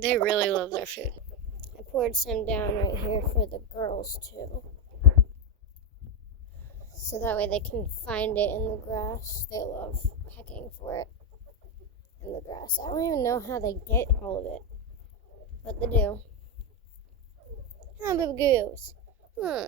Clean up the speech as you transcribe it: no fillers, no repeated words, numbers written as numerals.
They really love their food. I poured some down right here for the girls too. So that way they can find it in the grass. They love pecking for it in the grass. I don't even know how they get all of it, but they do. Huh, baby girls? Huh.